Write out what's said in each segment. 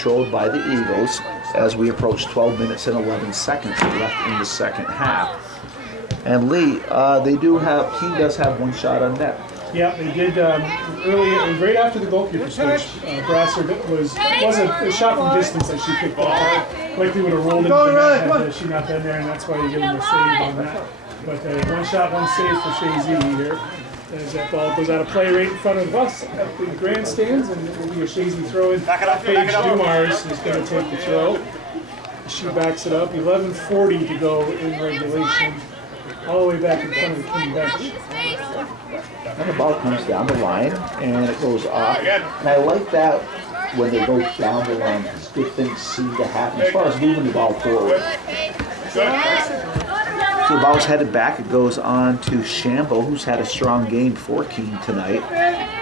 controlled by the Eagles as we approach 12 minutes and 11 seconds left in the second half. And Lee, Keene does have one shot on net. Yeah, they did early, right after the goalkeeper switch. Brasser wasn't a shot from distance that she picked up. Likely would have rolled into the net had she not been there, and that's why you give them a save on that. But one shot, one save for Chazy here. As that ball goes out of play right in front of us at the grandstands, and it will be a Chazy throw in. Paige Dumars is going to take the throw. She backs it up. 11:40 to go in regulation. All the way back in front of the Keene bench. And the ball comes down the line and it goes off. And I like that when they go down the line because good things seem to happen as far as moving the ball forward. So the ball's headed back. It goes on to Shambo, who's had a strong game for Keene tonight.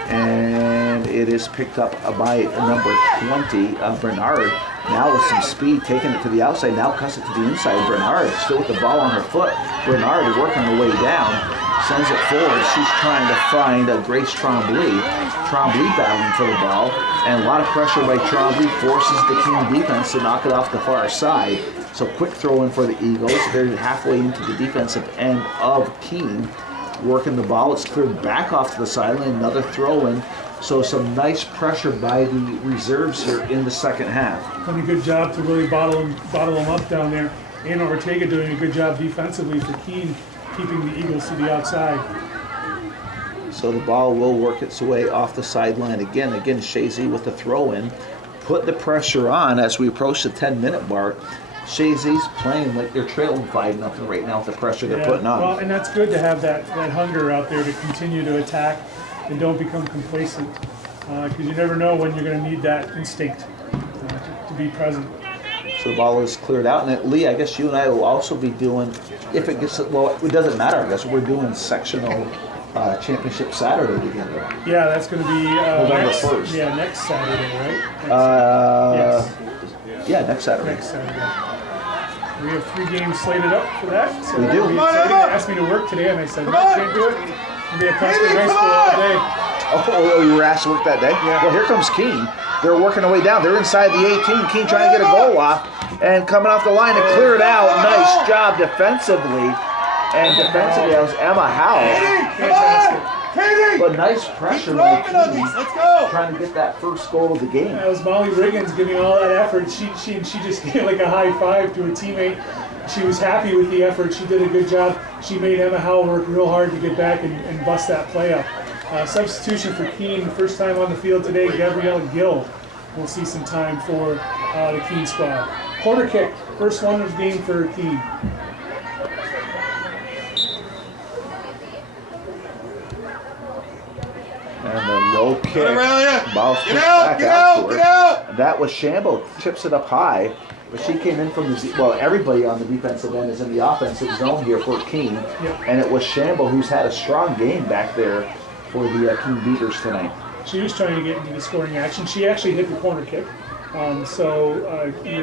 And it is picked up by number 20, Bernard. Now with some speed, taking it to the outside. Now cuts it to the inside. Bernard still with the ball on her foot. Bernard working her way down. Sends it forward. She's trying to find Grace Trombley. Trombley battling for the ball. And a lot of pressure by Trombley forces the Keene defense to knock it off the far side. So quick throw in for the Eagles. They're halfway into the defensive end of Keene. Working the ball. It's cleared back off to the sideline. Another throw in. So some nice pressure by the reserves here in the second half. Done a good job to really bottle them up down there. Anna Ortega doing a good job defensively for Keene, keeping the Eagles to the outside. So the ball will work its way off the sideline again. Again, Chazy with the throw in. Put the pressure on as we approach the 10-minute mark. Chazy's playing like they're trailing 5-0 right now with the pressure they're putting on. Well, and that's good to have that hunger out there to continue to attack and don't become complacent, because you never know when you're going to need that instinct to be present. So the ball is cleared out, and Lee, I guess you and I will also be doing, if it gets, well, it doesn't matter, I guess we're doing sectional championship Saturday together. Yeah, that's going to be November 1st. Yeah, next Saturday, right? Yes. Yeah, next Saturday. Next Saturday. We have 3 games slated up for that. So we do. They asked me to work today, and I said, no, I can't do it. I'll be at Preston High School all day. Oh, you were asked to work that day? Yeah. Well, here comes Keene. They're working their way down. They're inside the 18. Keene trying to get a goal off. And coming off the line to clear it out. Nice job defensively. And defensively, that was Emma Howell. Fantastic. But nice pressure by Keene. Trying to get that first goal of the game. That was Molly Riggins giving all that effort. She just gave like a high five to a teammate. She was happy with the effort. She did a good job. She made Emma Howell work real hard to get back and bust that play up. Substitution for Keene, first time on the field today, Gabriella Gill will see some time for the Keene squad. Corner kick, first one of the game for Keene. And the low kick. Ball Get out! And that was Shambo, chips it up high. But she came in from the, well, everybody on the defensive end is in the offensive zone here for Keene. Yep. And it was Shambo who's had a strong game back there for the Keene Beavers tonight. She was trying to get into the scoring action. She actually hit the corner kick.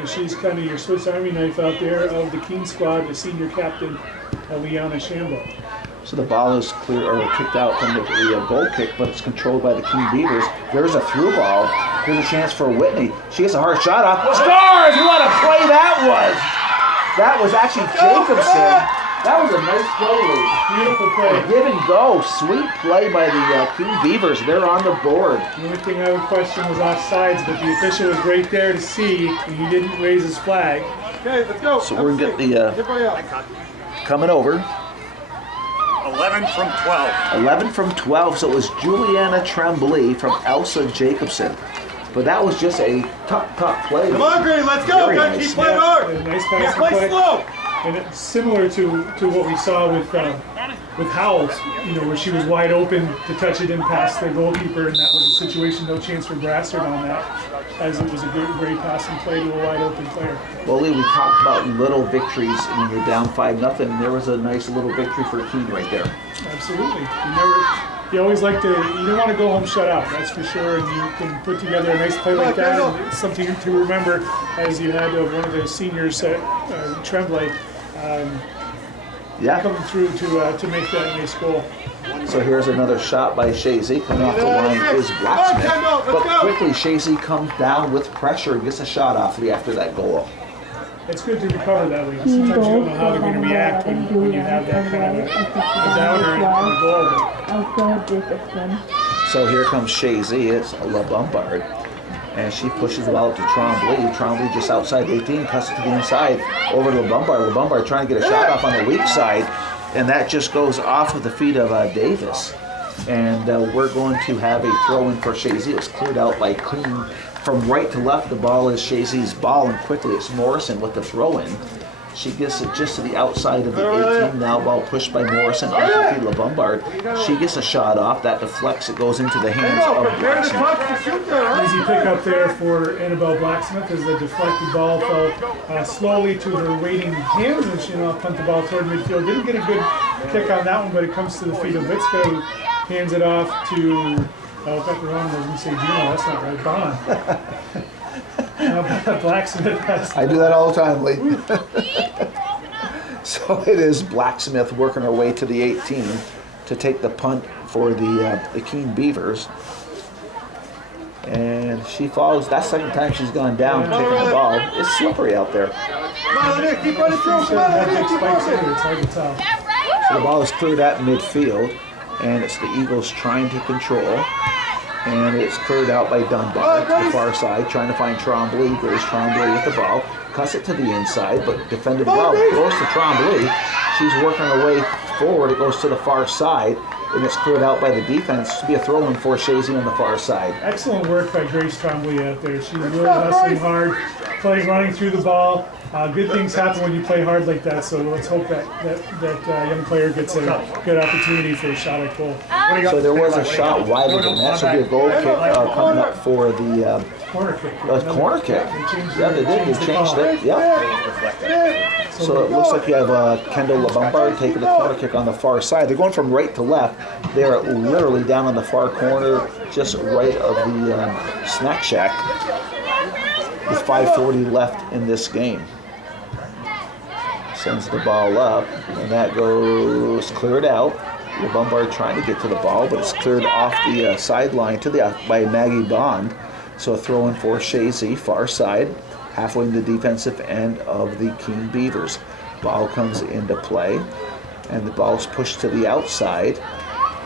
She's kind of your Swiss Army knife out there of the Keene squad, the senior captain, Liana Shambo. So the ball is clear or kicked out from the goal kick, but it's controlled by the Keene Beavers. There's a through ball. Here's a chance for Whitney. She gets a hard shot off. Stars! What a play that was! That was actually Jacobson. That was a nice play, Lee. Beautiful play. Give and go. Sweet play by the Keene Beavers. They're on the board. The only thing I would question was offsides, but the official was right there to see, and he didn't raise his flag. Okay, let's go. So we're going to get the coming over. 11 from 12. 11 from 12, so it was Juliana Tremblay from Elsa Jacobson. But that was just a tough play. Come on, Green, let's go. Very Gotta nice. keep playing hard. A nice Yeah, passing play play. slow. And it's similar to what we saw with Howells, where she was wide open to touch it in past the goalkeeper, and that was a situation, no chance for Brassard on that, as it was a great passing play to a wide open player. Well, Lee, we talked about little victories when you're down 5-0, and there was a nice little victory for Keene right there. Absolutely. You always like to, you don't want to go home shut out, that's for sure, and you can put together a nice play like that, and it's something to remember as you had one of the seniors, Tremblay, coming through to make that nice goal. So here's another shot by Chazy. Coming off the line is Blacksmith. But quickly, Chazy comes down with pressure and gets a shot off after that goal. It's good to recover that way. Sometimes you don't know how they're going to react when you have that kind of a downer in the goal. So here comes Chazy. It's La Bombard. And she pushes the ball up to Tremblay. Tremblay just outside 18, cuts it to the inside over to La Bombard. La Bombard trying to get a shot off on the weak side. And that just goes off of the feet of Davis. And we're going to have a throw-in for Chazy. It was cleared out by Keene. From right to left, the ball is Chazy's ball, and quickly it's Morrison with the throw-in. She gets it just to the outside of the 18. Now ball pushed by Morrison onto La Bombard. She gets a shot off. That deflects. It goes into the hands of Blacksmith. Easy pick up there for Annabelle Blacksmith as the deflected ball fell slowly to her waiting hands, and she punt the ball toward midfield. Didn't get a good kick on that one, but it comes to the feet of Witzka, who hands it off to... Oh, I got the wrong one. I was going to say Gino. That's not right. Bond. Blacksmith has... I do that all the time, Lee. So it is Blacksmith working her way to the 18 to take the punt for the Keene Beavers. And she follows. That's the second time she's gone down taking the ball. It's slippery out there. Keep running through. It's hard to tell. So the ball is cleared at midfield, and it's the Eagles trying to control. And it's cleared out by Dunbar to the far side, trying to find Tremblay. There's Tremblay with the ball. Cuts it to the inside, but defended well. Goes to Tremblay. She's working her way forward. It goes to the far side, and it's cleared out by the defense. To be a throw-in for Chazy on the far side. Excellent work by Grace Tremblay out there. She's really hustling hard, running through the ball. Good things happen when you play hard like that, so let's hope that young player gets a good opportunity for a shot at goal. So there was a shot wide of the net, so it'll be a goal kick coming up for the corner kick. Corner kick. Yeah, they did. They changed it. Yeah. So it looks like you have Kendall La Bombard taking the corner kick on the far side. They're going from right to left. They're literally down on the far corner, just right of the snack shack, with 5:40 left in this game. Sends the ball up, and that goes cleared out. La Bombard trying to get to the ball, but it's cleared off the sideline by Maggie Bond. So a throw in for Chazy, far side, halfway in the defensive end of the Keene Beavers. Ball comes into play, and the ball's pushed to the outside.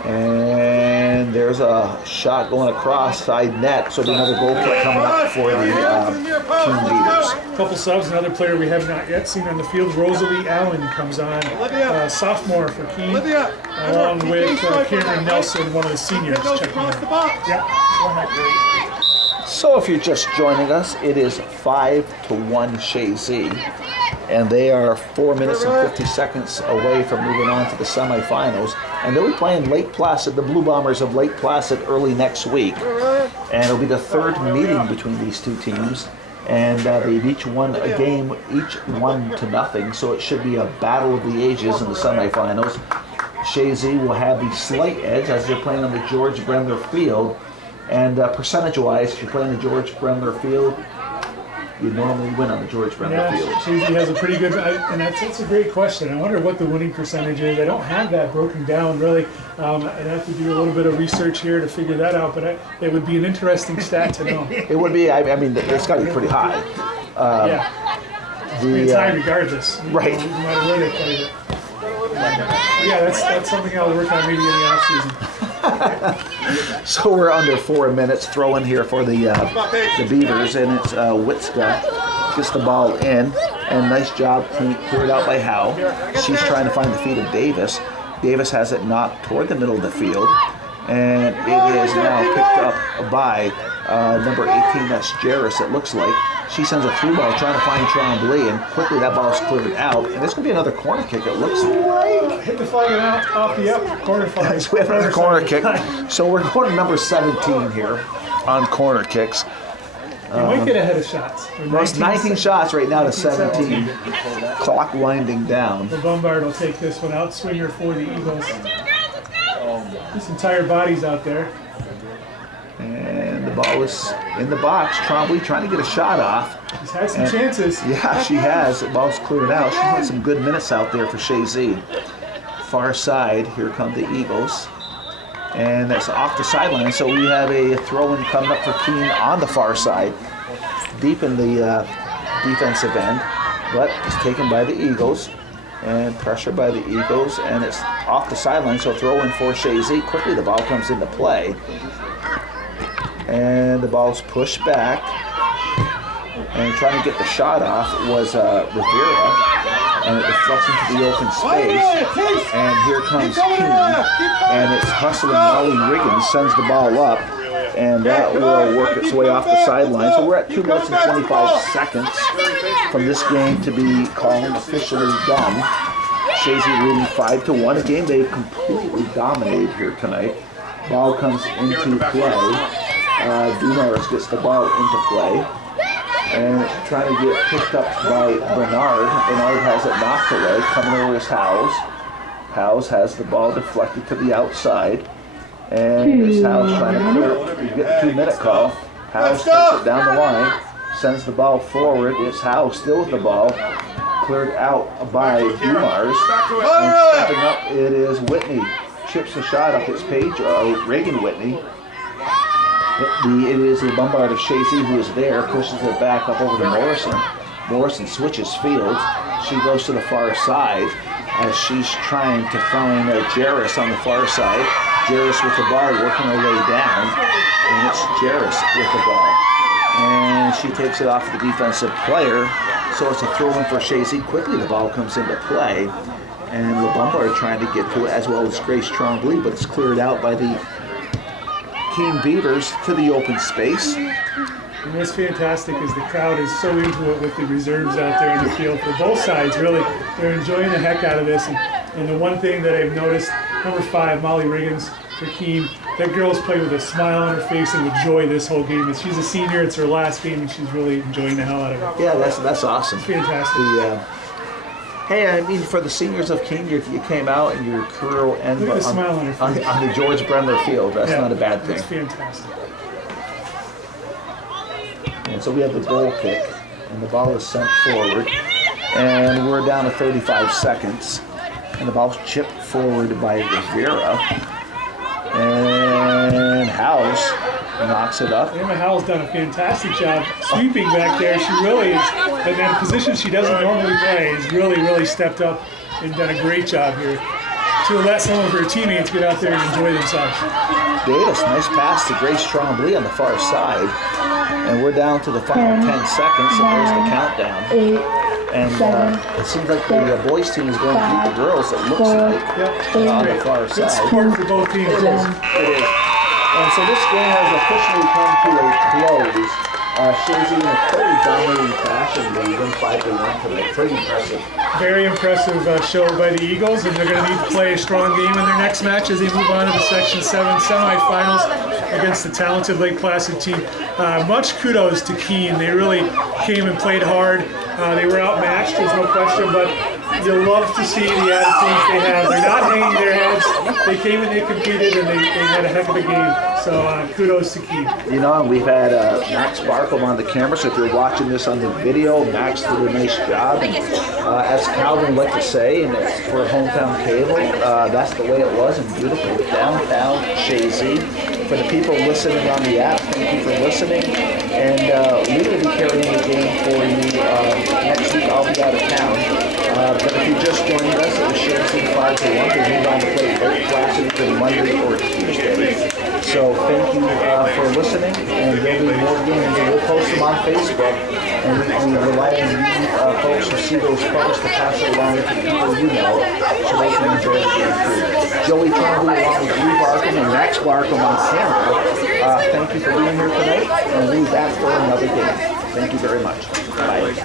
And there's a shot going across side net, so another goal kick coming up for the Keene Beavers. A couple subs, another player we have not yet seen on the field. Rosalie Allen comes on, sophomore for Keene, along with Cameron Nelson, one of the seniors. Checking out. So if you're just joining us, it is 5-1 Chazy, and they are 4 minutes and 50 seconds away from moving on to the semifinals. And they'll be playing Lake Placid, the Blue Bombers of Lake Placid, early next week. And it'll be the third meeting between these two teams. And they've each won a game, each 1-0. So it should be a battle of the ages in the semifinals. Chazy will have the slight edge as they're playing on the George Brendler Field. And percentage-wise, if you play on the George Brendler Field, you normally win on the George Brendler Field. Chazy has a pretty good, and that's a great question. I wonder what the winning percentage is. I don't have that broken down really. I'd have to do a little bit of research here to figure that out, but it would be an interesting stat to know. It would be. I mean, it's got to be pretty high. It's high regardless. Right. No matter where they played it. That's something I'll work on maybe in the off season. So we're under 4 minutes. Throw in here for the Beavers, and it's Witzka gets the ball in, and nice job cleared out by Howe. She's trying to find the feet of Davis. Davis has it knocked toward the middle of the field, and it is now picked up by number 18. That's Jarris. It looks like. She sends a through ball trying to find Tremblay, and quickly that ball is cleared out. And there's going to be another corner kick, it looks like. Hit the flag out off the corner flag. So we have another corner kick. So we're going to number 17 here on corner kicks. You might get ahead of shots. 19 shots right now to 17. Clock winding down. The Bombard will take this one out. Swinger for the Eagles. Some tired bodies out there. And the ball is in the box. Tremblay trying to get a shot off. She's had some chances. Yeah, she has. The ball's cleared out. She's had some good minutes out there for Chazy. far side, here come the Eagles. And that's off the sideline, so we have a throw-in coming up for Keene on the far side, deep in the defensive end, but it's taken by the Eagles, and pressure by the Eagles, and it's off the sideline, so throw-in for Chazy. Quickly the ball comes into play, and the ball's pushed back, and trying to get the shot off was Rivera, and it deflects into the open space, and here comes Keene, and it's hustling Molly Riggins, sends the ball up, and that will work its way off the sideline. So we're at 2 minutes and 25 seconds from this game to be called officially done. Chazy leading 5-1, a game they've completely dominated here tonight. Ball comes into play. Dumars gets the ball into play, and trying to get picked up by Bernard. Bernard has it knocked away, coming over is Howes. Howes has the ball deflected to the outside, and it's Howes trying to clear, you get the 2-minute call. Howes takes it down the line, sends the ball forward. It's Howes still with the ball, cleared out by Dumars, and stepping up it is Whitney. Chips the shot up, it's Reagan Whitney. It is the bombard of Chazy who is there, pushes it back up over to Morrison. Morrison switches fields. She goes to the far side as she's trying to find Jarris on the far side. Jarris with the bar working her way down, and it's Jarris with the ball. And she takes it off the defensive player, so it's a throw-in for Chazy. Quickly the ball comes into play, and LeBombard trying to get to it, as well as Grace Trombley, but it's cleared out by the Keene Beavers to the open space. And what's fantastic is the crowd is so into it with the reserves out there in the field for both sides. Really, they're enjoying the heck out of this. And the one thing that I've noticed, number 5, Molly Riggins for Keene, that girl's played with a smile on her face and with joy this whole game. And she's a senior, it's her last game, and she's really enjoying the hell out of it. Yeah, that's awesome. It's fantastic. Hey, I mean, for the seniors of Keene, you came out and your career will end Look at the smile on her face. on the George Bremner Field. That's not a bad thing. It's fantastic. And so we have the goal kick, and the ball is sent forward, and we're down to 35 seconds, and the ball's chipped forward by Rivera, and Howes knocks it up. Emma Howell's done a fantastic job sweeping back there. She really is, in that position she doesn't normally play, has really stepped up and done a great job here to let some of her teammates get out there and enjoy themselves. Davis, nice pass to Grace Trombley on the far side. And we're down to the final 10 seconds, and there's the countdown. And it seems like the boys team is going to beat the girls, it looks like, on the far side. Good sport for both teams. It is. And so this game has officially come to a close. Chazy in a pretty dominating fashion, leading 5-1 tonight. Pretty impressive. Very impressive show by the Eagles, and they're going to need to play a strong game in their next match as they move on to the Section 7 semifinals against the talented Lake Placid team. Much kudos to Keene. They really came and played hard. They were outmatched, there's no question, but you'll love to see the attitudes they have. They're not hanging their heads. They came and they competed, and they had a heck of a game. So kudos to Keene. You know, and we've had Max Barkle on the camera, so if you're watching this on the video, Max did a nice job. And as Calvin liked to say, and it's for hometown cable, that's the way it was, and beautiful downtown Chazy. For the people listening on the app, thank you for listening. And we will be carrying the game for you next week. I'll be out of town. But if you just joined us, it was Chazy 5-1. We move on to play Lake Placid either Monday or Tuesday. So thank you for listening, and there'll be more games, and we'll post them on Facebook. And we rely on you folks who see those posts to pass it along to people you know, so they can enjoy the game too. Joey Trombley along with Lee Barkham and Max Barkham on camera. Thank you for being here tonight, and we'll be back for another game. Thank you very much. Bye.